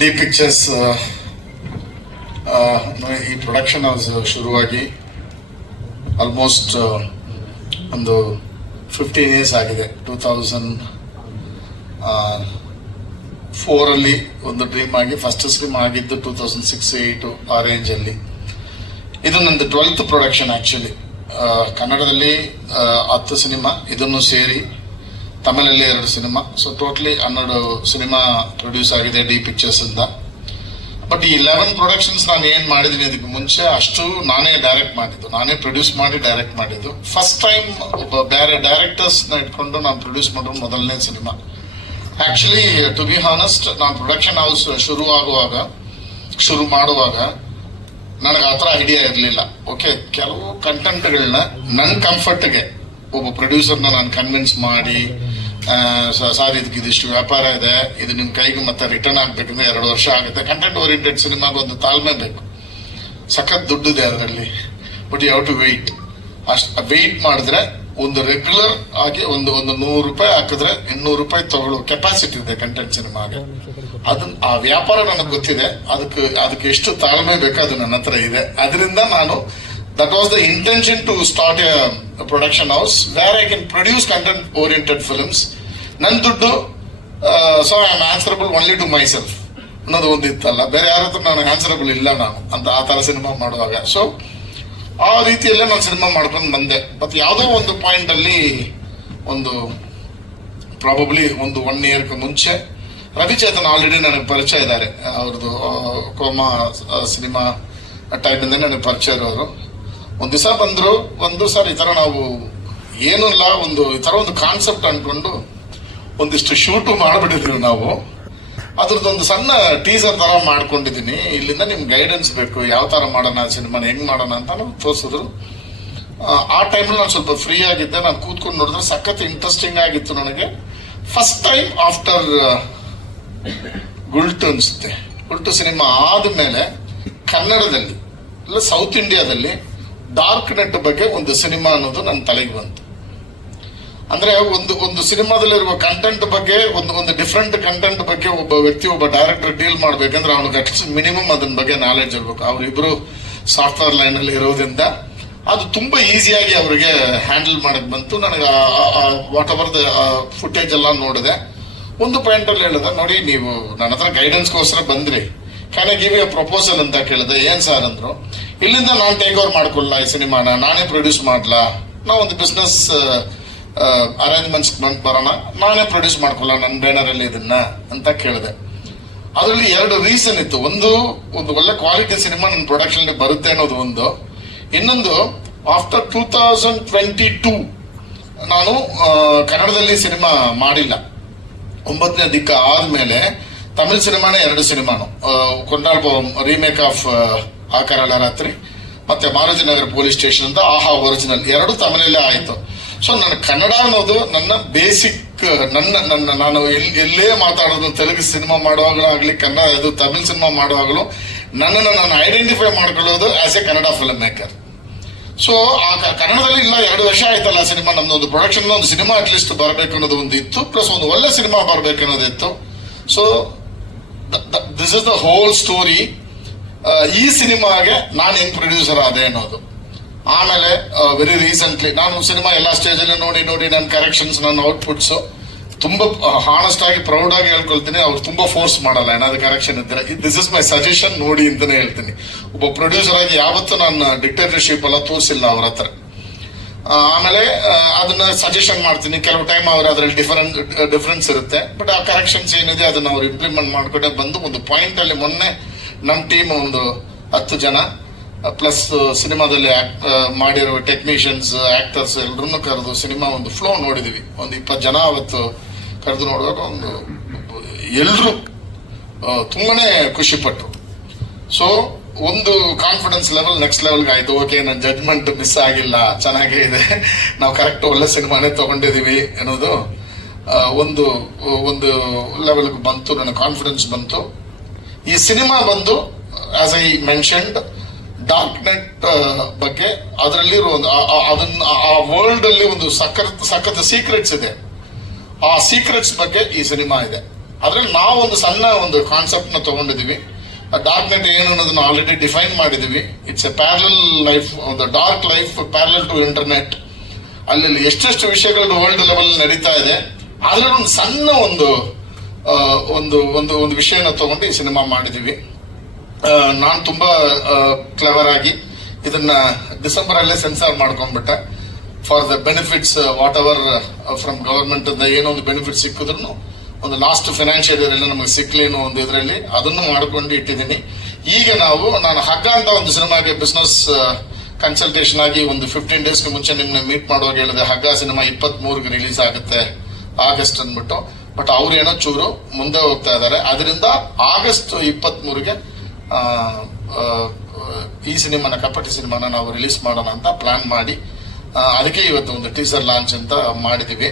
D pictures ಈ production ಶುರುವಾಗಿ almost ಒಂದು ಫಿಫ್ಟೀನ್ ಇಯರ್ಸ್ ಆಗಿದೆ. ಟೂ ತೌಸಂಡ್ ಫೋರಲ್ಲಿ ಒಂದು ಡ್ರೀಮ್ ಆಗಿ ಫಸ್ಟ್ ಸ್ಟ್ರೀಮ್ ಆಗಿದ್ದು ಟೂ ತೌಸಂಡ್ ಸಿಕ್ಸ್ ಏಯ್ಟು ಆ ರೇಂಜಲ್ಲಿ ಇದು ನಂದು ಟ್ವೆಲ್ತ್ ಪ್ರೊಡಕ್ಷನ್ ಆ್ಯಕ್ಚುಲಿ ಕನ್ನಡದಲ್ಲಿ ಹತ್ತು ಸಿನಿಮಾ ಇದನ್ನು ಸೇರಿ ತಮಿಳಲ್ಲಿ ಎರಡು ಸಿನಿಮಾ. ಸೊ ಟೋಟಲಿ ಹನ್ನೆರಡು ಸಿನಿಮಾ ಪ್ರೊಡ್ಯೂಸ್ ಆಗಿದೆ ಡಿ ಪಿಕ್ಚರ್ಸ್ ಇಂದ. ಬಟ್ ಈ ಲೆವೆನ್ ಪ್ರೊಡಕ್ಷನ್ಸ್ ನಾನು ಏನ್ ಮಾಡಿದೀನಿ ಅದಕ್ಕೆ ಮುಂಚೆ ಅಷ್ಟು ನಾನೇ ಡೈರೆಕ್ಟ್ ಮಾಡಿದ್ದು. ನಾನೇ ಪ್ರೊಡ್ಯೂಸ್ ಮಾಡಿ ಡೈರೆಕ್ಟ್ ಮಾಡಿದ್ದು. ಫಸ್ಟ್ ಟೈಮ್ ಒಬ್ಬ ಬೇರೆ ಡೈರೆಕ್ಟರ್ಸ್ನ ಇಟ್ಕೊಂಡು ನಾನು ಪ್ರೊಡ್ಯೂಸ್ ಮಾಡೋ ಮೊದಲನೇ cinema. Actually to be honest ನಾನು ಪ್ರೊಡಕ್ಷನ್ ಹೌಸ್ ಶುರು ಆಗುವಾಗ, ಶುರು ಮಾಡುವಾಗ ನನಗೆ ಆ ಥರ ಐಡಿಯಾ ಇರಲಿಲ್ಲ. ಓಕೆ ಕೆಲವು ಕಂಟೆಂಟ್ಗಳನ್ನ ನನ್ನ ಕಂಫರ್ಟ್ಗೆ ಒಬ್ಬ ಪ್ರೊಡ್ಯೂಸರ್ನ ನಾನು ಕನ್ವಿನ್ಸ್ ಮಾಡಿ ಸರ್, ಇದಕ್ಕೆ ಇದಿಷ್ಟು ವ್ಯಾಪಾರ ಇದೆ. ಇದು ನಿಮ್ಮ ಕೈಗೆ ಮತ್ತೆ ರಿಟರ್ನ್ ಆಗಬೇಕಂದ್ರೆ ಎರಡು ವರ್ಷ ಆಗುತ್ತೆ. ಕಂಟೆಂಟ್ ಓರಿಯೆಂಟೆಡ್ ಸಿನಿಮಾಗೆ ಒಂದು ತಾಳ್ಮೆ ಬೇಕು. ಸಖತ್ ದುಡ್ಡಿದೆ ಅದರಲ್ಲಿ. But you have to wait ಅಷ್ಟು ವೆಯ್ಟ್ ಮಾಡಿದ್ರೆ ಒಂದು ರೆಗ್ಯುಲರ್ ಆಗಿ ಒಂದು ಒಂದು ನೂರು ರೂಪಾಯಿ ಹಾಕಿದ್ರೆ ಇನ್ನೂರು ರೂಪಾಯಿ ತಗೊಳ್ಳೋ ಕೆಪಾಸಿಟಿ ಇದೆ ಕಂಟೆಂಟ್ ಸಿನಿಮಾಗೆ ಅದನ್ನ ಆ ವ್ಯಾಪಾರ ನನಗೆ ಗೊತ್ತಿದೆ. ಅದಕ್ಕೆ ಅದಕ್ಕೆ ಎಷ್ಟು ತಾಳ್ಮೆ ಬೇಕು ಅದು ನನ್ನ ಹತ್ರ ಇದೆ. ಅದರಿಂದ ನಾನು that was the intention to start a production house where I I produce content oriented films ನನ್ನ ದುಡ್ಡು so I am answerable only to myself ಅನ್ನೋದು ಒಂದು ಇತ್ತಲ್ಲ. ಬೇರೆ ಯಾರ ಹತ್ರ ನಾನು ಆನ್ಸರಬಲ್ ಇಲ್ಲ ನಾನು ಅಂತ ಆ ಥರ ಸಿನಿಮಾ ಮಾಡುವಾಗ. ಸೊ ಆ ರೀತಿಯಲ್ಲೇ ನಾನು ಸಿನಿಮಾ ಮಾಡ್ಕೊಂಡು ಬಂದೆ. ಬಟ್ ಯಾವುದೋ ಒಂದು ಪಾಯಿಂಟಲ್ಲಿ ಒಂದು ಪ್ರಾಬಬ್ಲಿ ಒಂದು ಒನ್ ಇಯರ್ಗೆ ಮುಂಚೆ ರವಿಚೇತನ್ ಆಲ್ರೆಡಿ ನನಗೆ ಪರಿಚಯ ಇದ್ದಾರೆ. ಅವ್ರದ್ದು ಕೋಮಾ ಸಿನಿಮಾ ಟೈಮಿಂದ ನನಗೆ ಪರಿಚಯ ಇರೋರು. ಒಂದು ದಿವಸ ಬಂದ್ರು ಒಂದು ಸರ್ ಈ ತರ ನಾವು ಇಲ್ಲ ಒಂದು ಈ ತರ ಒಂದು ಕಾನ್ಸೆಪ್ಟ್ ಅನ್ಕೊಂಡು ಒಂದಿಷ್ಟು ಶೂಟು ಮಾಡ್ಬಿಟ್ಟಿದ್ರು ನಾವು. ಅದ್ರದ್ದೊಂದು ಸಣ್ಣ ಟೀಸರ್ ತರ ಮಾಡ್ಕೊಂಡಿದ್ದೀನಿ ಇಲ್ಲಿಂದ ನಿಮ್ಗೆ ಗೈಡೆನ್ಸ್ ಬೇಕು ಯಾವ ತರ ಮಾಡೋಣ ಸಿನಿಮಾನ ಹೆಂಗ್ ಮಾಡೋಣ ಅಂತ ತೋರಿಸಿದ್ರು. ಆ, ಟೈಮ್ ಟೈಮಲ್ಲಿ ನಾನು ಸ್ವಲ್ಪ ಫ್ರೀ ಆಗಿದ್ದೆ. ನಾನು ಕೂತ್ಕೊಂಡು ನೋಡಿದ್ರೆ ಸಖತ್ ಇಂಟ್ರೆಸ್ಟಿಂಗ್ ಆಗಿತ್ತು ನನಗೆ. ಫಸ್ಟ್ ಟೈಮ್ ಆಫ್ಟರ್ ಗುಲ್ಟು ಅನ್ಸುತ್ತೆ. ಗುಲ್ಟು ಸಿನಿಮಾ ಆದ್ಮೇಲೆ ಕನ್ನಡದಲ್ಲಿ ಇಲ್ಲ ಸೌತ್ ಇಂಡಿಯಾದಲ್ಲಿ ಡಾರ್ಕ್ ನೆಟ್ ಬಗ್ಗೆ ಒಂದು ಸಿನಿಮಾ ಅನ್ನೋದು ನನ್ನ ತಲೆಗೆ ಬಂತು. ಅಂದ್ರೆ ಒಂದು ಒಂದು ಸಿನಿಮಾದಲ್ಲಿರುವ ಕಂಟೆಂಟ್ ಬಗ್ಗೆ, ಒಂದು ಒಂದು ಡಿಫ್ರೆಂಟ್ ಕಂಟೆಂಟ್ ಬಗ್ಗೆ ಒಬ್ಬ ವ್ಯಕ್ತಿ, ಒಬ್ಬ ಡೈರೆಕ್ಟರ್ ಡೀಲ್ ಮಾಡ್ಬೇಕಂದ್ರೆ ಅವನಿಗೆ ಅಟ್ಲೀಸ್ಟ್ ಮಿನಿಮಮ್ ಅದನ್ನ ಬಗ್ಗೆ ನಾಲೆಡ್ಜ್ ಇರಬೇಕು. ಅವರಿಬ್ರು ಸಾಫ್ಟ್ವೇರ್ ಲೈನ್ ಅಲ್ಲಿ ಇರೋದ್ರಿಂದ ಅದು ತುಂಬಾ ಈಸಿಯಾಗಿ ಅವರಿಗೆ ಹ್ಯಾಂಡಲ್ ಮಾಡಕ್ ಬಂತು. ನನಗೆ ವಾಟ್ ಅವರ್ ದ ಫುಟೇಜ್ ಎಲ್ಲ ನೋಡಿದೆ. ಒಂದು ಪಾಯಿಂಟ್ ಅಲ್ಲಿ ಹೇಳಿದೆ, ನೋಡಿ, ನೀವು ನನ್ನ ಹತ್ರ ಗೈಡೆನ್ಸ್ಗೋಸ್ಕರ ಬಂದ್ರಿ. Can I give a proposal ಅಂತ ಕೇಳಿದೆ ಏನ್ ಸರ್ ಅಂದ್ರು, ಇಲ್ಲಿಂದ ನಾನು ಟೇಕ್ ಓವರ್ ಮಾಡ್ಕೊಳ್ಳ ಈ ಸಿನಿಮಾನ, ನಾನೇ ಪ್ರೊಡ್ಯೂಸ್ ಮಾಡ್ಲಾ? ನಾ ಒಂದು ಬಿಸ್ನೆಸ್ ಅರೇಂಜ್ಮೆಂಟ್ಸ್ ಬರೋಣ, ನಾನೇ ಪ್ರೊಡ್ಯೂಸ್ ಮಾಡ್ಕೊಳ್ಳ ನನ್ನ ಬ್ಯಾನರ್ ಅಲ್ಲಿ ಇದನ್ನ ಅಂತ ಕೇಳಿದೆ. ಅದರಲ್ಲಿ ಎರಡು ರೀಸನ್ ಇತ್ತು. ಒಂದು ಒಂದು ಒಳ್ಳೆ ಕ್ವಾಲಿಟಿ ಸಿನಿಮಾ ನನ್ನ ಪ್ರೊಡಕ್ಷನ್ ಬರುತ್ತೆ ಅನ್ನೋದು ಒಂದು. ಇನ್ನೊಂದು after two thousand twenty two ನಾನು ಕನ್ನಡದಲ್ಲಿ ಸಿನಿಮಾ ಮಾಡಿಲ್ಲ. ಒಂಬತ್ತನೇ ದಿಕ್ಕ ಆದ್ಮೇಲೆ ತಮಿಳ್ ಸಿನಿಮಾನೇ ಎರಡು ಸಿನಿಮಾನು. ಕೊಂಡಾಳ್ಬ ರೀಮೇಕ್ ಆಫ್ ಆಕರಳ ರಾತ್ರಿ ಮತ್ತೆ ಮಾರುತಿನಗರ ಪೊಲೀಸ್ ಸ್ಟೇಷನ್ ಅಂತ ಆಹಾ ಒರಿಜಿನಲ್ ಎರಡು ತಮಿಳಲ್ಲೇ ಆಯ್ತು. ಸೊ ನನ್ನ ಕನ್ನಡ ಅನ್ನೋದು ನನ್ನ ಬೇಸಿಕ್ ನನ್ನ ನನ್ನ, ನಾನು ಎಲ್- ಎಲ್ಲೇ ಮಾತಾಡೋದು ತೆಲುಗು ಸಿನಿಮಾ ಮಾಡುವಾಗಲಾಗ್ಲಿ, ಕನ್ನಡ ಇದು ತಮಿಳ್ ಸಿನಿಮಾ ಮಾಡುವಾಗಲೂ ನನ್ನನ್ನು ನಾನು ಐಡೆಂಟಿಫೈ ಮಾಡ್ಕೊಳ್ಳೋದು as a Kannada film maker so ಆ ಕನ್ನಡದಲ್ಲಿ ಇಲ್ಲ ಎರಡು ವರ್ಷ ಆಯ್ತಲ್ಲ ಸಿನಿಮಾ ನಮ್ದು ಒಂದು ಪ್ರೊಡಕ್ಷನ್ ಒಂದು ಸಿನಿಮಾ ಅಟ್ಲೀಸ್ಟ್ ಬರಬೇಕು ಅನ್ನೋದು ಒಂದು ಇತ್ತು ಪ್ಲಸ್ ಒಂದು ಒಳ್ಳೆ ಸಿನಿಮಾ ಬರಬೇಕು ಅನ್ನೋದಿತ್ತು. So this is the whole story ಈ ಸಿನಿಮಾಗೆ ನಾನು ಹೆಂಗ್ ಪ್ರೊಡ್ಯೂಸರ್ ಆದೆ ಅನ್ನೋದು. ಆಮೇಲೆ ವೆರಿ ರೀಸೆಂಟ್ಲಿ ನಾನು ಸಿನಿಮಾ ಎಲ್ಲ ಸ್ಟೇಜಲ್ಲಿ ನೋಡಿ ನೋಡಿ ನನ್ನ ಕರೆಕ್ಷನ್ಸ್ ನನ್ನ ಔಟ್ಪುಟ್ಸ್ ತುಂಬಾ ಹಾನೆಸ್ಟ್ ಆಗಿ ಪ್ರೌಡ್ ಆಗಿ ಹೇಳ್ಕೊಳ್ತೀನಿ. ಅವ್ರು ತುಂಬಾ ಫೋರ್ಸ್ ಮಾಡಲ್ಲ, ಏನಾದ್ರು ಕರೆಕ್ಷನ್ ಇದ್ರೆ. ದಿಸ್ ಇಸ್ ಮೈ ಸಜೆಷನ್ ನೋಡಿ ಅಂತಾನೆ ಹೇಳ್ತೀನಿ. ಒಬ್ಬ ಪ್ರೊಡ್ಯೂಸರ್ ಆಗಿ ಯಾವತ್ತೂ ನಾನು ಡಿಕ್ಟೇಟರ್ಶಿಪ್ ಎಲ್ಲ ತೋರಿಸಿಲ್ಲ ಅವ್ರ ಹತ್ರ. ಆಮೇಲೆ ಅದನ್ನ ಸಜೆಷನ್ ಮಾಡ್ತೀನಿ. ಕೆಲವು ಟೈಮ್ ಅವ್ರ ಅದ್ರಲ್ಲಿ ಡಿಫರೆಂಟ್ ಡಿಫರೆನ್ಸ್ ಇರುತ್ತೆ. ಬಟ್ ಆ ಕರೆಕ್ಷನ್ಸ್ ಏನಿದೆ ಅದನ್ನ ಅವ್ರು ಇಂಪ್ಲಿಮೆಂಟ್ ಮಾಡ್ಕೊಂಡೆ ಬಂದು ಒಂದು ಪಾಯಿಂಟ್ ಅಲ್ಲಿ ಮೊನ್ನೆ ನಮ್ಮ ಟೀಮ್ ಒಂದು ಹತ್ತು ಜನ ಪ್ಲಸ್ ಸಿನಿಮಾದಲ್ಲಿ ಮಾಡಿರೋ ಟೆಕ್ನಿಷಿಯನ್ಸ್ ಆಕ್ಟರ್ಸ್ ಎಲ್ಲರನ್ನೂ ಕರೆದು ಸಿನಿಮಾ ಒಂದು ಫ್ಲೋ ನೋಡಿದೀವಿ. ಒಂದು ಇಪ್ಪತ್ತು ಜನ ಅವತ್ತು ಕರೆದು ನೋಡುವಾಗ ಒಂದು ಎಲ್ಲರೂ ತುಂಬಾನೇ ಖುಷಿಪಟ್ಟರು ಸೊ ಒಂದು ಕಾನ್ಫಿಡೆನ್ಸ್ ಲೆವೆಲ್ ನೆಕ್ಸ್ಟ್ ಲೆವೆಲ್ಗೆ ಆಯ್ತು. ಓಕೆ ನನ್ನ ಜಡ್ಜ್ಮೆಂಟ್ ಮಿಸ್ ಆಗಿಲ್ಲ. ಚೆನ್ನಾಗೇ ಇದೆ. ನಾವು ಕರೆಕ್ಟ್ ಒಳ್ಳೆ ಸಿನಿಮಾನೇ ತಗೊಂಡಿದೀವಿ ಅನ್ನೋದು ಒಂದು ಒಂದು ಲೆವೆಲ್ಗೆ ಬಂತು, ನನ್ನ ಕಾನ್ಫಿಡೆನ್ಸ್ ಬಂತು. ಈ ಸಿನಿಮಾ ಬಂದು as I mentioned dark net ಬಗ್ಗೆ ಅದರಲ್ಲಿರೋ ಒಂದು ಅದನ್ನ, ಆ ವರ್ಲ್ಡ್ ಅಲ್ಲಿ ಒಂದು ಸಖತ್ ಸಖತ್ ಸೀಕ್ರೆಟ್ಸ್ ಇದೆ. ಆ ಸೀಕ್ರೆಟ್ಸ್ ಬಗ್ಗೆ ಈ ಸಿನಿಮಾ ಇದೆ. ಅದ್ರಲ್ಲಿ ನಾವು ಒಂದು ಸಣ್ಣ ಒಂದು ಕಾನ್ಸೆಪ್ಟ್ನ ತಗೊಂಡಿದೀವಿ. ಡಾರ್ಕ್ ನೆಟ್ ಏನು ಅನ್ನೋದನ್ನ ಆಲ್ರೆಡಿ ಡಿಫೈನ್ ಮಾಡಿದೀವಿ. ಇಟ್ಸ್ ಎ ಪ್ಯಾರಲಲ್ ಲೈಫ್ ಒಂದು dark life parallel to internet ಅಲ್ಲಿ ಎಷ್ಟೆಷ್ಟು ವಿಷಯಗಳು ವರ್ಲ್ಡ್ ಲೆವೆಲ್ ನಡೀತಾ ಇದೆ. ಆದ್ರೆ ಒಂದು ಸಣ್ಣ ಒಂದು ಒಂದು ಒಂದು ಒಂದು ವಿಷಯನ ತಗೊಂಡು ಈ ಸಿನಿಮಾ ಮಾಡಿದೀವಿ. ನಾನು ತುಂಬಾ ಕ್ಲೆವರ್ ಆಗಿ ಇದನ್ನ ಡಿಸೆಂಬರ್ ಅಲ್ಲೇ censor ಮಾಡ್ಕೊಂಡ್ಬಿಟ್ಟೆ. For the benefits whatever from government ಏನೋ ಒಂದು ಬೆನಿಫಿಟ್ ಸಿಕ್ಕಿದ್ರು ಒಂದು ಲಾಸ್ಟ್ ಫಿನಾನ್ಷಿಯಲ್ ಇಯರ್ ಅಲ್ಲಿ ನಮಗೆ ಸಿಕ್ಲೇನು ಒಂದು ಇದರಲ್ಲಿ ಅದನ್ನು ಮಾಡಿಕೊಂಡು ಇಟ್ಟಿದ್ದೀನಿ. ಈಗ ನಾವು, ನಾನು ಹಗ್ಗ ಅಂತ ಒಂದು ಸಿನಿಮಾಗೆ ಬಿಸ್ನೆಸ್ ಕನ್ಸಲ್ಟೇಷನ್ ಆಗಿ ಒಂದು ಫಿಫ್ಟೀನ್ ಡೇಸ್ಗೆ ಮುಂಚೆ ನಿಮ್ಮನ್ನ ಮೀಟ್ ಮಾಡುವಾಗ ಹೇಳಿದೆ, ಹಗ್ಗ ಸಿನಿಮಾ ಇಪ್ಪತ್ತ್ ಮೂರ್ಗೆ ರಿಲೀಸ್ ಆಗುತ್ತೆ ಆಗಸ್ಟ್ ಅಂದ್ಬಿಟ್ಟು. ಬಟ್ ಅವ್ರು ಏನೋ ಚೂರು ಮುಂದೆ ಹೋಗ್ತಾ ಇದ್ದಾರೆ. ಅದರಿಂದ ಆಗಸ್ಟ್ ಇಪ್ಪತ್ತ್ ಮೂರಿಗೆ ಈ ಸಿನಿಮಾನ, ಕಪಟಿ ಸಿನಿಮಾನ ನಾವು ರಿಲೀಸ್ ಮಾಡೋಣ ಅಂತ ಪ್ಲಾನ್ ಮಾಡಿ ಅದಕ್ಕೆ ಇವತ್ತು ಒಂದು ಟೀಸರ್ ಲಾಂಚ್ ಅಂತ ಮಾಡಿದೀವಿ